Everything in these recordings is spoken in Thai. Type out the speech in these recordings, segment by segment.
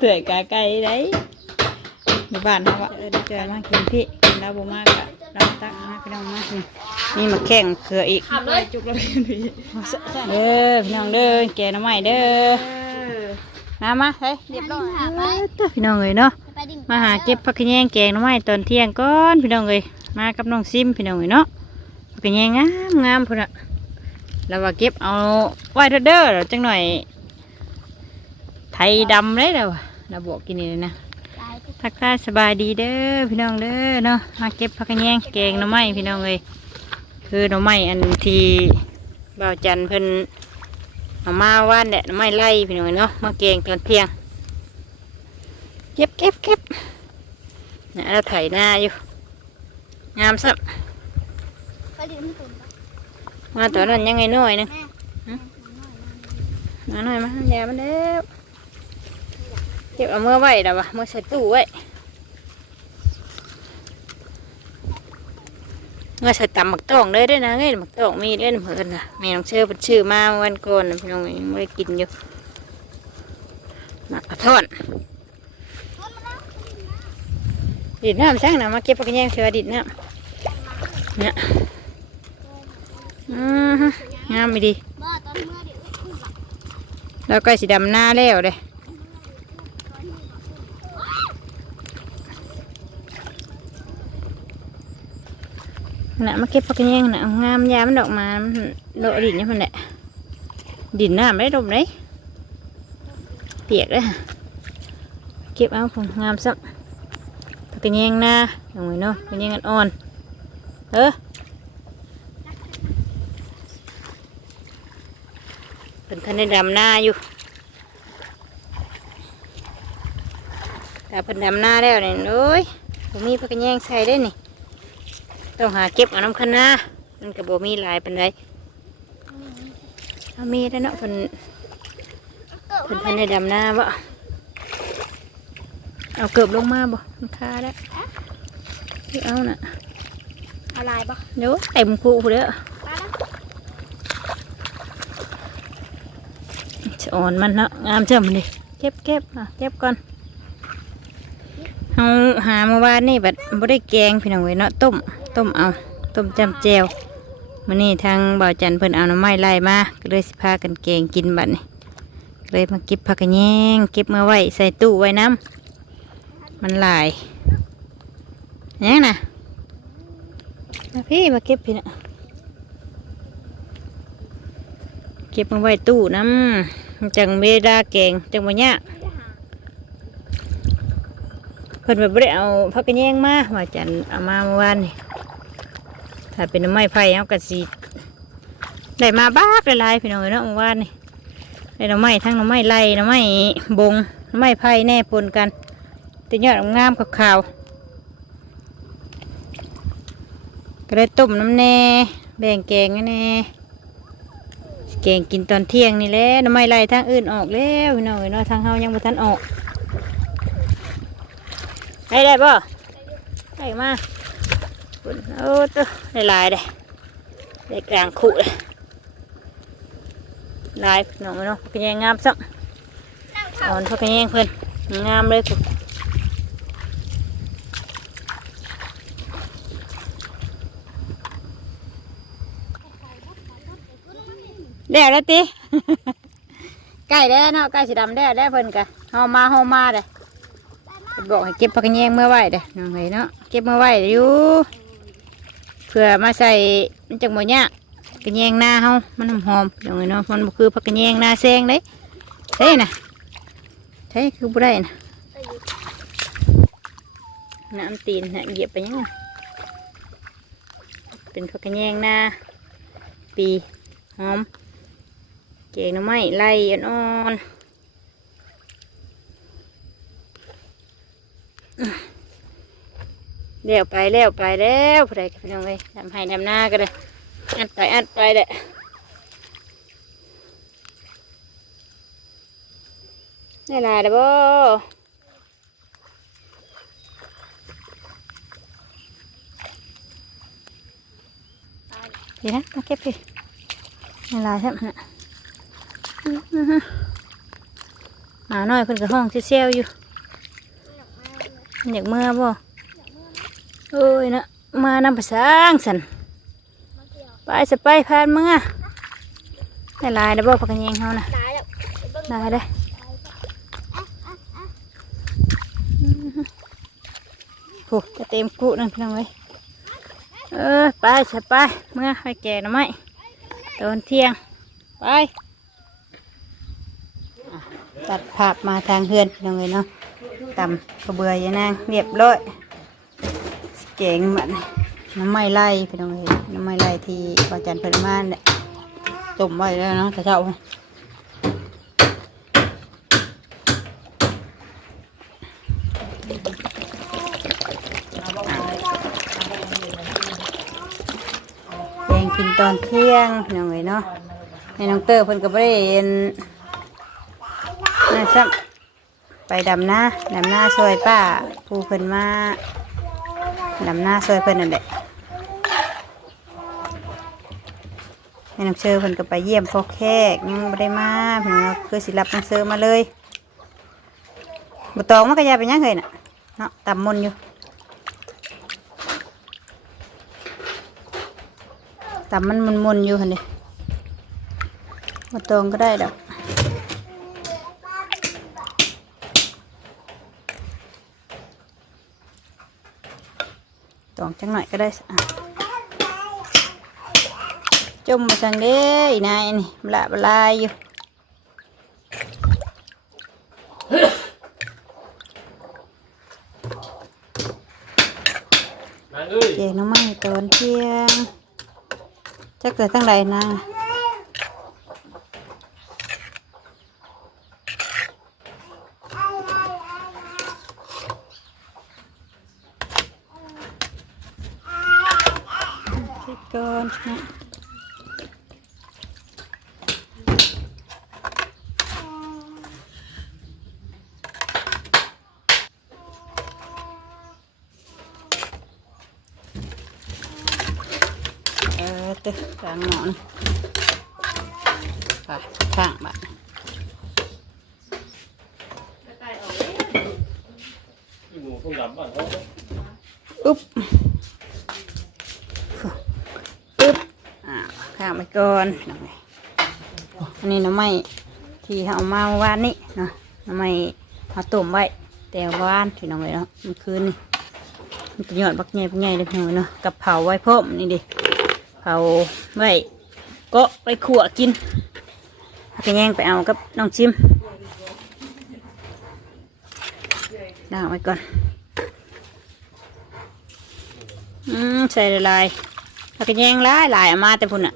เถื่อยกาไก่ได้ในบ้านเขาว่าเออได้เจอมากินพี่กินแล้วบ่มากอะเราตักมาพี่น้องมากินนี่มาแข่งเกลืออีกขับเลยจุกเลยพี่เด้อพี่น้องเด้อแกน้ำใหม่เด้อมามาเฮ้ยเรียบร้อยหาไปพี่น้องเลยเนาะไปดิ่งมาหาเก็บผักกระแยงแกงหน้ำไม้ตอนเที่ยงก่อนพี่น้องเลยมากับน้องซิมพี่น้องเลยเนาะผักกระแยงงามงามพุ่นอะแล้วว่าเก็บเอาไว้เถอะเด้อเดี๋ยวจังหน่อย ไทยดำเลยเด้อว่ะเราบอกกินนี่เลยนะตายทักทายสบายดีเด้อพี่น้องเด้อเนาะมาเก็บผักกระแยงแกงหน้ำไม้พี่น้องเลยคือหน้ำไม้อันที่บ่าวจันทร์เพิ่นเอามาว่านแดดหน้ำไม้ไล่พี่น้องเอ้ยเนาะมาแกงตอนเที่ยงเก็บเก็บเก็บเนี่ยเราไถหน้าอยู่งามสับไปดิ่งตุ่มมาตอนนั้นยังไงน้อยหนึงแม่มาหน่อยมาแดดมันเด้ว เก็บเอาเมื่อไว้แล้ววะเมื่อใส่ตู้ไว้เมื่อใส่ตำหมักตองเลยด้วยนะเอ้ยหมักตองมีเล่นเหมือนนะแม่น้องเชื่อเป็นชื่อมาวันก่อนพี่น้องยังไม่ได้กินอยู่หมักกระท่อนดิดน้ำช่างนะมาเก็บปลากระแยงเชือดิดน้ำเนี่ยงามไม่ดี แล้วก็สีดำหน้าแล้วเลย น่ะมาเก็บปลากระแยงน่ะงามยามันดอกมาโดดดินนี่มันแหละดินน้ำได้ดมเลยเปียกเลยเก็บเอาผมงามสักปลากระแยงน้าอย่างไงเนาะปลากระแยงอ่อนเออเป็นท่านได้ดำหน้าอยู่แต่เพิ่นดำหน้าแล้วเนี่ยโอ้ยบ่มีพักแยงใส่ได้นี่ ต้องหาเก็บเอาน้ำคันนามันก็บ่มีหลายปานใดเอามีได้วเนาะเพิ่นเพิ่นเพิ่นได้ดำหน้าบ่เอาเกือบลงมาบ่มันคาแล้วที่เอาน่ะอะไรบ่เดี๋ยวเต็มคู่พุ่นเด้อปลาละจะอ่อนมันเนาะงามเจ้ามันดิเก็บเก็บอะเก็บก่อนเอาหาเมื่อวานนี่แบบบ่ได้แกงพี่น้องเว้ยเนาะต้ม ต้มเอาต้มจำแจวมื้อนี้ทางบ่าจันเพิ่นเอาหน้ำไม้ไล่มาก็เลยสิพากันแกงกินบัดนี้ก็เลยมาเก็บผักกระแยงเก็บมาไว้ใส่ตู้ไว้น้ำมันหลายยังนะมาพี่มาเก็บพี่น่ะเก็บมาไว้ตู้น้ำจังเวลาแกงจังบ่ยาก เพิ่นแบบบ่ได้เอาพักกระแยงมาว่าจันเอามาเมื่อวานนี่ถ้าเป็นน้ำไม้ไผ่เอากระสีได้มาบ้ากหลายๆพี่น้องเอ้ยเนาะเมื่อวานนี่ได้หน้ำไม้ทั้งหน้ำไม้ไล่หน้ำไม้บงหน้ำไม้ไผ่แน่ปนกันแติยอดงามๆขาวๆก็ได้ต้มน้ำแน่แบ่งแกงแน่แกงกินตอนเที่ยงนี่แหละน้ำไม้ไล่ทางอื่นออกแล้วพี่น้องเอ้ยเนาะทางเฮายังบ่ทันออก ได้ได้ป่ะได้มาโอ้ตัวได้ลายเลยได้กลางขู่เลยลายหน้องเนาะพักกระแยงงามสักอ่อนพักกระแยงเพิ่นงามเลยปุ๊แล้แล้วติใกล้แล้วเนาะใกล้สีดำแล้วแล้เพิ่นกะเฮามาเฮามาเลย บอกให้เก็บผักแยงเมื่อไหวเด้อน้องเฮ้ยเนาะเก็บเมื่อไหวอยู่เพื่อมาใส่มันจังบ่ยากกระแยงหน้าเฮามันหอมๆน้องเฮ้ยเนาะมันคือผักกระแยงหน้าแซงเด้ใช่น่ะใช่คือบ่ได้น่ะน้ำตีนน่ะเหยียบไปยังน่ะเป็นผักกระแยงหน้าปีหอมเกงน้ำไม้ไล่อ่อนๆ เลี้ยวไปเลี้ยวไปแล้วผู้ใดก็พี่น้องเลยทำให้ทำหน้าก็เลยอัดไปอัดไปแหละได้ลายแล้วบ่ดีนะมาเก็บพี่ได้ลายใช่ไหมหมาน้อยเพิ่นก็ห้องเซี่ยวอยู่อยากเมื่อบ่ โอ้ยนะมานำภาษางสันไปสไปพานเมื่อได้ลายได้บ่พักกันแยงเฮานะได้ได้โหจะเต็มกุนั่นพี่น้องเอ้ยเออไปสไปเมื่อไปแก่หน่อไม้ตอนเที่ยงไปตัดภาพมาทางเฮือนพี่น้องเลยเนาะตำกระเบือยายนางเรียบร้อย เก่งมันน้ำไม้ไล่พี่น้องเลยน้ำไม้ไล่ที่ปาจันเพิ่นมาเนี่ยต้มไว้แล้วเนาะแต่เจ้าแกงกินตอนเที่ยงพี่น้องเลยเนาะให้น้องเตอร์เพิ่นก็บ่ได้เห็นนะซ้ำไปดำหน้าดำหน้าซอยป้าผู้เพิ่นมา ดำหน้าซอยเพิ่นนั่นแหละแม่น้องเชอเพิ่นก็ไปเยี่ยมพ่อแขกยังไม่ได้มาเพิ่นคือสิรับน้องเชอมาเลยบุตองมันก็ยาไปยังเคยน่ะเนาะตำมนอยู่ตำมันมนๆอยู่หันเดิบุตองก็ได้ดอก ตองจังหน่อยก็ได้อะจุ่มมาสังเด้อีนายนี่บละบลายอยู่นางเอ้ยเจน้ำมันตอนเที่ยงจักเกิดตั้งไรนะเช็ดก่อนนะ เอตึกกลางนอนไปข้างบ้านอีหมูคงดำบ้านเขาอุ๊บอุ๊บอ่าข้างไปก่อนน่อยอันนี้น้ำไม้ที่เอามาเมื่อวานนี้เนาะน้ำไม้เอาต้มไว้ แต่วานที่น้องเลยเนาะมื่อคืนนี่มันจะหยอดบักใหญ่บักใหญ่เลยพี่น้องเนาะกับเผาไว้พร้อมนี่ดิ เผาไว้ก็ไปขั่วกินเอาไปแย่งไปเอากับน้องชิมด่างไว้ก่อน อืมใส่ละลายแล้วก็แยงลายหลายเอามาแต่พุ่นอะ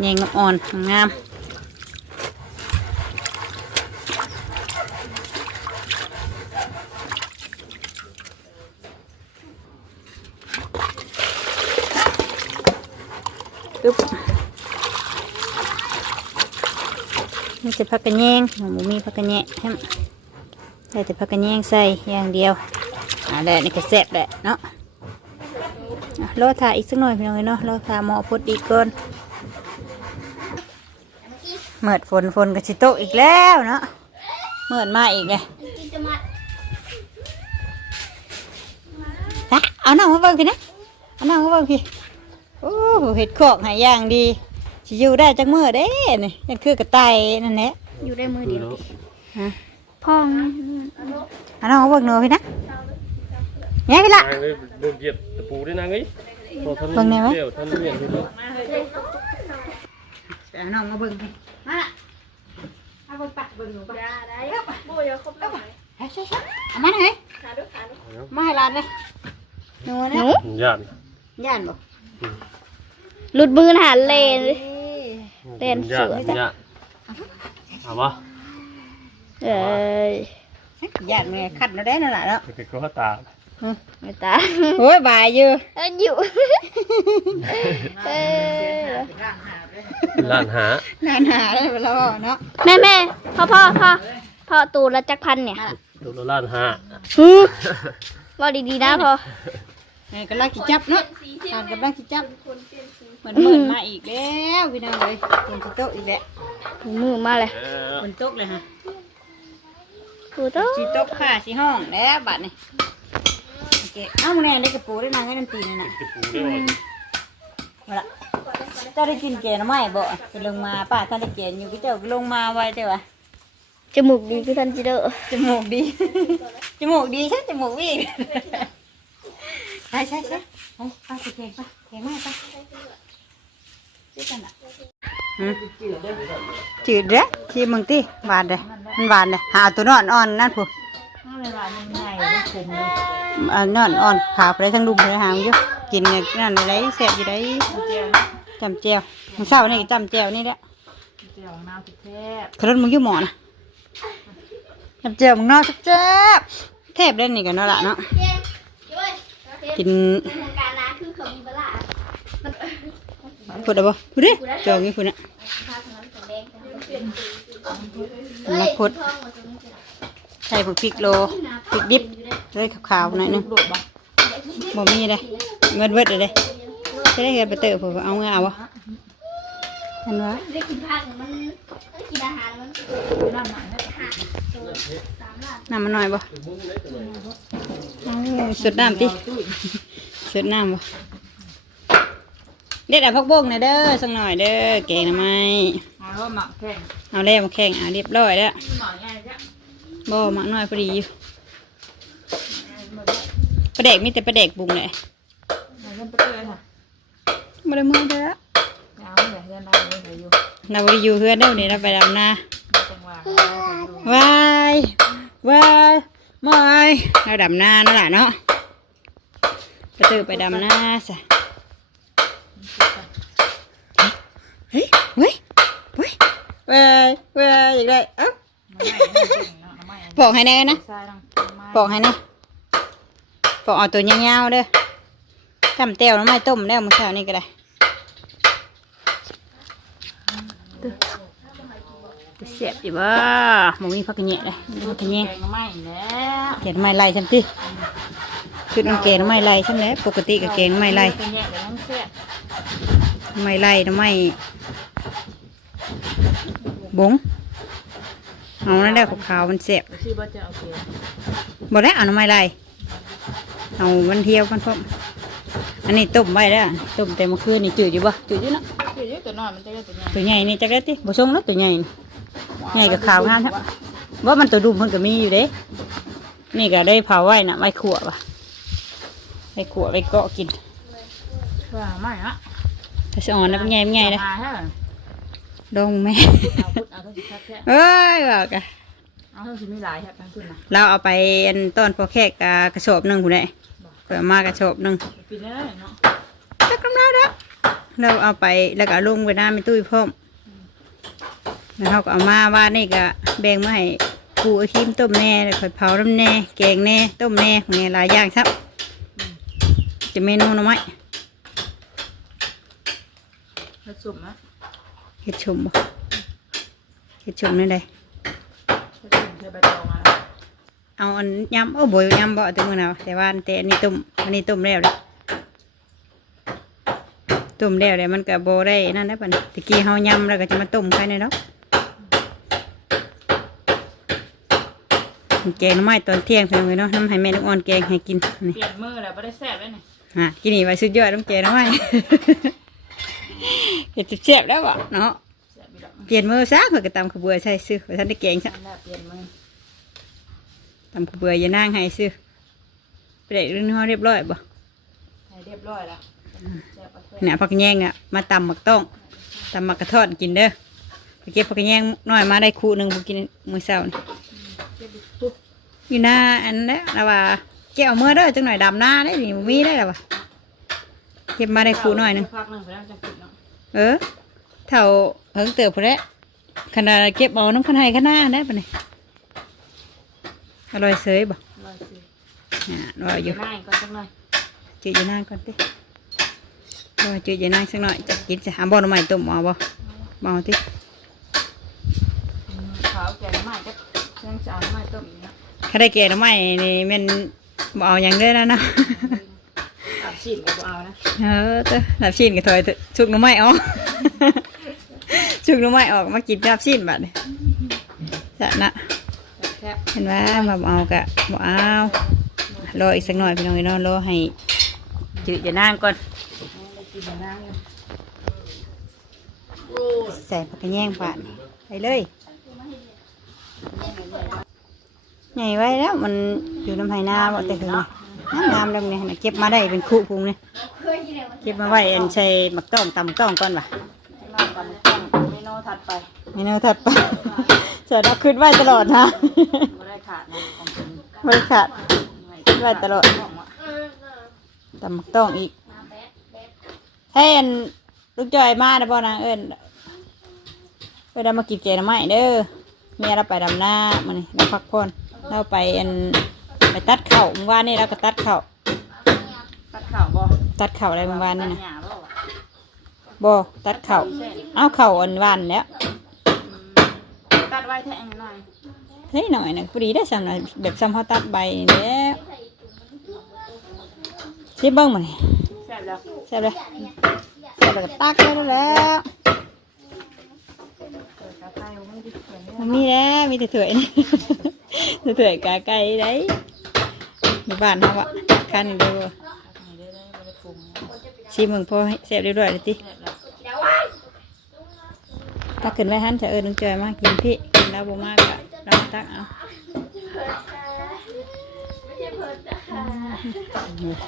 แยงอ่อนงาม ปึ๊บนี่จะพักกระแยงหมูมีพักกระแยงใช่ไหมใส่แต่พักกระแยงใส่อย่างเดียวอ่าแหละนี่ก็แซ่บแหละเนาะรอถ่ายอีกสักหน่อยพี่น้องเอ้ยเนาะรอถ่ายหมอพดอีกก่อนเมิดฝนฝนกับชิโตอีกแล้วเนาะเมิดมาอีกไงกินจะมานะเอาหน้องมาเบิ่งพี่นะเอาหน้องมาเบิ่งพี่ เห็ดขอกหายอย่างดีสิอยู่ได้จังมือเด้นี่นั่นคือกระต่ายนั่นแหละอยู่ได้มือเดียวฮะพ่องเอาน้องมาเบิ่งหนูพี่นะแง่พี่ละ นางเอ้ยโดนเหยียบตะปูด้วยนางเอ้ยพอท่านเบิ่งได้ไหม เดี่ยวท่านเรียนที่นี่เอาน้องมาเบิ่งพี่มาละเอาเบิ่งปะเบิ่งหนูปะได้โบยครบแล้วไหมเฮ้ยใช่ใช่เอามาหน่อยหาดูหาดูมาให้หลานเลยหนูนะย่านย่านบ่ หลุดมือหาเลนเรียนย่านสวยย่านเอาปะเอ้ยย่านแม่คัดแล้วได้นั่นแหละเนาะเด็กก็ตาไม่ตาโอ้ยบายอยู่เอ้ยอยู่เอ้ยล้านหา นานหาได้ไปแล้วเนาะแม่แม่พ่อพ่อพ่อพ่อตูนละจักพันเนี่ยตัวละล้านหาฮึบอกดีๆนะพ่อนี่กำลังสิจับเนาะทานกำลังสิจับ เหมือนเหมือนมาอีกแล้วพี่น้องเลยฝนสิตกอีกแล้วมือมาเลยเออฝนตกเลยฮะปูโต้สิตกค่ะสิห้องแล้วบัดนี้โอเคเอ้าแน่ได้กระปูได้นางให้น้ำตีนนน่ะตะปูได้บ่มาละเจ้าได้กินแกงหรือไม่บ่จะลงมาป้าท่านได้แกงอยู่พี่เจ้าก็ลงมาไว้เจ้าวะจมูกดีคือทันจิเดอจมูกดี จมูกดีใช่จมูกวิ่งใช่ใช่ใช่ไปไปสิแกงไปแกงไม่ไปซื้อกันอะหืม จืดเด้อที่มึงตีหวานเด้อมันหวานเด้อหาตัวนอนอ่อนนั่นผู้อ่านอนอ่อนขาไปได้ทั้งลุมเลยหางอยู่กินเนี่ยนั่นอะไรแซ่บอยู่ได้จำเจียวมึงเศร้านี่ก็จำเจียวนี่แหละเจียวน้ำแทบขนมมึงอยู่หมอนะจำเจียวมึงนอนแซ่บๆเทพเล่นนี่กันเนาะล่ะเนาะกิน การนะคือามีเวลาพูดได้บ่พูดดิจองนี่พูดนะมาพูดใส่ผงพริกโลพริกดิบเลยขาวๆหน่อยหนึงบ่มีเลยเงินเวิร์ดเลยจะได้เงินไปเติมผมเอาเงินเอาวะเห็นวะได้กินผักมันกินอาหารมันน้ำมันหน่อยบ่สุดน้ำติสุดน้ำบ่ เด็ดเอาพักบงหน่อยเด้อสักหน่อยเด้อแกงหน่อไม้เอาว่าหมักแข็งเอาแล้วมาแข่งอะเรียบร้อยแล้วหน่อยง่ายจ้ะบ่มักน้อยพอดีอยู่ปลาแดกมีแต่ปลาแดกบุงเลยเอาเริ่มไปเลยค่ะบ่ได้มือเด้อเอาอย่าเฮือนได้เลยค่ะอยู่นาบ่ได้อยู่เฮือนเด้อนี่เราไปดำนาจังหวะเราอยู่วายวายมายเราดำนานั่นแหละเนาะไปตื่นไปดำนาซะ เฮ้ยเฮ้ยเฮ้ยเว้ยเว้ยอย่างไรเอ้า น้ำไม้น้ำเก่งเนาะน้ำไม้ ปอกให้แน่นะ ทรายน้ำไม้ ปอกให้แน่ปอกเอาตัวยาวๆเด้อทำเต้วน้ำไม้ต้มแล้วมื้อเช้านี่ก็ได้เสียบอยู่บ่หมูมีพักกระเนียเลยมีพักกระเนีย แกงน้ำไม้แล้ว เกณฑ์ไม่ ไล่ฉันติชุดน้ำเกณฑ์ไม่ไล่ฉันแหล้วปกติกับเกณฑ์ไม่ไล่เป็นแยกแต่น้ำเสียไม่ไล่น้ำไม่บงเอานั่นได้ขาวๆมันเสียบชื่อว่าจะเอาเกลือบ่ได้เอาน้ำไม่ไล่เอามันเที่ยวกันพร้อมอันนี้ต้มไว้แล้วต้มแต่เมื่อคืนนี่จืดอยู่บ่จืดอยู่เนาะเยอะตัวน้อยมันจะได้ตัวใหญ่ตัวใหญ่นี่จักได้ติบ่ส่งเนาะตัวใหญ่นี่ใหญ่กับขาวงามครับว่ามันตัวดุมเพิ่นก็มีอยู่เด้นี่ก็ได้เผาไว้น่ะไว้ขั่วว่ะไว้ขั่วไว้เกาะกินว่าไม่ฮะ ถ้าสะอ่อนแล้วเป็นไงเป็นไงเลยมาฮะดงแม่ เอาพุดเอาเท่าสิครับแค่เอ้ยบอกกะเอาเท่าสิมีหลายครับทั้งขึ้นนะเราเอาไปอันต้นพอแขกกะกระสอบหนึ่งผู้ใดเปิดมากระสอบหนึ่งปีนี้เนาะจักกำลังแล้วเราเอาไปแล้วก็เอาลงไปน้ำในตู้อีกพร้อมแล้วเขาก็เอามาว่านี่ก็แบ่งมาให้ปูไอาคิมต้มแน่แล้วค่อยเผาน้ำแน่แกงแน่ต้มแน่พวกนี้หลายอย่างครับ จะเมนูหน่อไม้ ผสมนะเห็ดชมบ่เห็ดชมนี่เลยผสมใส่ใบตองมาเอาอันยำโอ้โบยยำบ่ตัวมือ nào แต่ว่าอันแต่อันนี้ต้มอันนี้ต้มแล้วเลยต้มแล้วเลยมันก็โบได้นั่นได้ปะเนี่ยตะกี้เฮายำแล้วก็จะมาต้มภายในเนาะแกงหน้ำไม้ตอนเที่ยงเพียงเลยเนาะน้ำให้แม่ลูกอ่อนแกงให้กินนี่เปลี่ยนมือแล้วไม่ได้แซ่บเลยนี่ฮะกินนี่ไว้สุดยอดน้ำแกงหน้ำไม้ เห็ดเจ็บๆแล้วบ่เนาะแซ่บอีดอกเปลี่ยนมือซะเพื่อก็ตำขบวยใส่ซื้อไว้ท่านได้แกงซะอันแรกเปลี่ยนมือตำขบวยอย่านั่งให้ซื้อไปได้เรื่องนี้เรียบร้อยบ่ให้เรียบร้อยแล้วแซ่บเอาแซ่บเนี่ยผักแยงอะมาตำหมักต้องตำหมักกระทอดกินเด้อไปเก็บผักแยงน้อยมาได้คู่หนึ่งบุกินมื้อเช้านี่อยู่หน้าอันนั้นแล้วว่าเกี่ยวเมื่อเด้อจังหน่อยดำหน้าได้นี่บ่มีได้แล้วว่ะเก็บมาได้คู่น้อยหนึง พักหนึ่งไปแล้วจะกินเนาะเออเท่าเพิ่งเติบพอแล้วขนาดเก็บเอาน้ำขันไห้ข้างหน้าได้ปะเนี่ยอร่อยเสยบ่ร้อยสี่เนี่ยรออยู่ง่ายก่อนสักหน่อยจืดอยานางก่อนติรอจืดอยานางสักหน่อยจะกินจะหาบ่อหน่อไม้ต้มเอาบ่บ่เอาติขาวแกงใหม่ก็เชียงจานใหม่ต้มอีกนะ ถ้าได้แก่หน่อไม้นี่แมันบ่เอาอย่างเด้อนะ เนาะตัดเออเต้อรับชิ้นกับถอยเถอะชุกหน้ำไม้ออกชุกหน้ำไม้ออกมากินรับชิ้นบัดนี้จะนะแคบเห็นว่ามาบ่เอากะบ่เอารออีกสักหน่อยพี่น้องเนาะรอให้จืดจะน้ำก่อนไม่กินแต่น้ำเลยใส่ผักกระแยงปาดนี่ไปเลยใหญ่ไว้แล้วมันอยู่น้ำไผ่นาบ่แต่ถึงนี่ น้ำแล้วเนี่ยน่ะเก็บมาได้เป็นคู่พุงเนี่ยเก็บมาไว้อันใส่หมักต้องตำต้องก่อนว่ะน้ำตำข้างเมนูถัดไปเมนูถัดไปใส่ดับขึ้นไว้ตลอดนะไม่ได้ขาดนะของกินบริขาดขึ้นไว้ตลอดของอะตำหมักต้องอีกให้อันลูกจอยมาได้บ่นางเอิญเอิญเรามากินเจน้ำไม้เด้อเมียเราไปดำหน้ามันนี่เราพักผ่อนเราไปอัน ไปตัดเข่าวเมื่อวานนี่เราก็ตัดเข่าวตัดข่าวบ่ตัดเข่าวอะไรเมื่อวานนี่นะหยาบ่วะบ่ตัดเข่าวเอาเข่าวอันวานแล้วตัดไว้แท่งหน่อยเฮ้ยหน่อยนะพอดีได้สำหรับแบบซ้ำเขาตัดใบนี่แหล้วชิบเบิ้งมันนี่แซ่บแล้วใช่เลยใช่เลยก็ตักได้แล้วเปิดกระไก่ไม่ได้เขียนเนี่ยมันมีแล้วมีแต่เถื่อยนี่แต่เถื่อยกาไก่ได้ ในบ้านเขาอะคันเดียวชีมึงพอให้เสียบเรียบร้อยเลยติแซ่บแล้วถ้าขึ้นไว้หันจะเออน้องจอยมากกินพี่กินแล้วบ่มากอะเราตักเอา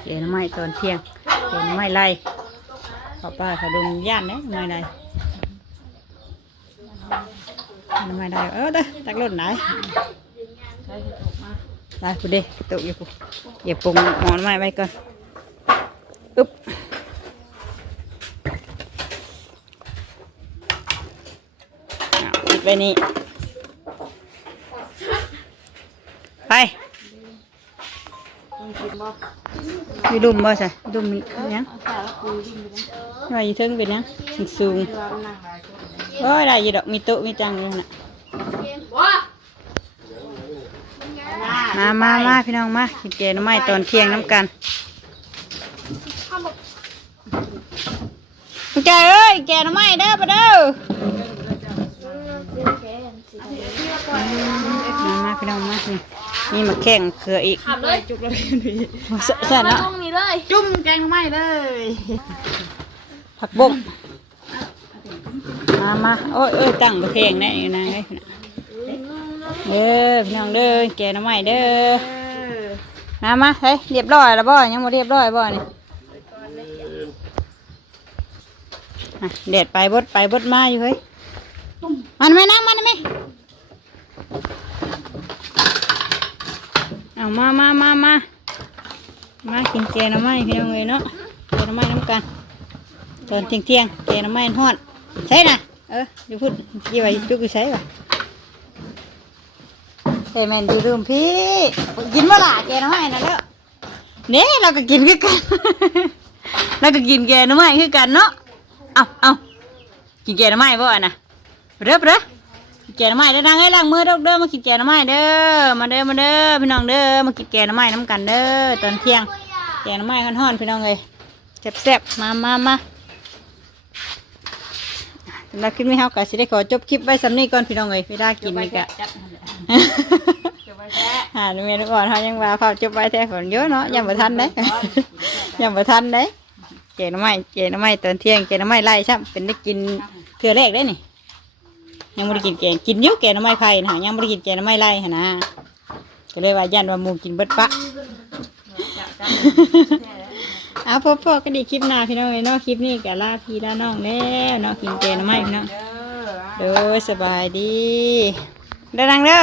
เดี๋ยวน้ำไม้ตอนเที่ยงเดี๋ยวน้ำไม้ไล่ป้าป้าเขาดุงย่านเนี่ยน้ำไม้ไล่น้ำไม้ไล่เออเด้อตักหนใช้ที่ถูกมาไหน ไม้ไว้ก่อนอึ๊บเอาปิดไว้นี่ไปต้องกินบ่มีดุมบ่ใช่ดุมมีหยังเอ มันนั่งหลายคนเนี่ยโอ้ยได้อยู่ดอกมีโต๊ะมีจังอยู่น่ะมามามาพี่น้องมากินแกงหน้ำไม้ตอนเที่ยงน้ำกันคุณใจเอ้ยแกงหน้ำไม้เด้อปะเด้อมามาพี่น้องมานี่นี่มาแข่งเขืออีกขับเลยจุกเลยพี่เสเสร็จแล้วต้องนี้เลยจุ่มแกงไม้เลยผักบกมามาโอ้ยเอ้ยตั้งกระเพงแน่อยู่นาง เด้อพี่น้องเด้อแกน้ำไม้เด้อมามาเฮ้ยเรียบร้อยแล้วบ่ยังบ่เรียบร้อยบ่นี่อะเด็ดไปบดไปบดมาอยู่เฮ้ยมันไม่นั่งมันไม่เอามามามามามากินแกน้ำไม้พี่น้องเลยเนาะแกน้ำไม้น้ำกันตอนเที่ยงเที่ยงแกน้ำไม้ทอดใช่น่ะเอออยู่พูดยี่ไว้จุกอยู่ใช่ป่ะ แมนอยู่ลืมพี่ กินเมื่อไหร่แกน้ำไม้นั่นแล้วเนี่ยเราก็กินคือกัน เราก็กินแกน้ำไม้คือกันเนาะเอาเอากินแกน้ำไม้บ่อะนะเริ่มเริ่มแกน้ำไม้เด้อนางเอ้ล้างมือเด้อเด้อมากินแกน้ำไม้เด้อมาเด้อมาเด้อพี่น้องเด้อมากินแกน้ำไม้น้ำกันเด้อตอนเที่ยง แกน้ำไม้ฮ้อนๆพี่น้องเอ้ยแซ่บๆมามามาสำหรับคลิปนี้เฮาก็สิได้ขอจบคลิปไว้สำนี้ก่อนพี่น้องเอ้ยเวลากินนี่ก็ จัดเก็บไว้แท้หาเมนูก่อนเฮายังว่าเฝ้าจบไว้แท้คนเยอะเนาะยังบ่ทันเด้ยังบ่ทันเด้แกงหน้ำไม้แกงหน้ำไม้ตอนเที่ยงแกงหน้ำไม้ไล่ซ้ำเป็นได้กินเทื่อแรกได้นี่ยังไม่ได้กินแกงกินอยุ่แกงหน้ำไม้ไผ่นะยังไม่ได้กินแกงหน้ำไม้ไร่หั่นนะก็เลยว่ายันว่าหมูกินเบิดปะเอาพบพอกันดีคลิปหน้าพี่น้องเลยเนาะคลิปนี้กะลาพี่ลาน้องแล้วเนาะกินแกงหน้ำไม้พี่น้องเด้อเด้อสบายดี เด้อดังเด้อ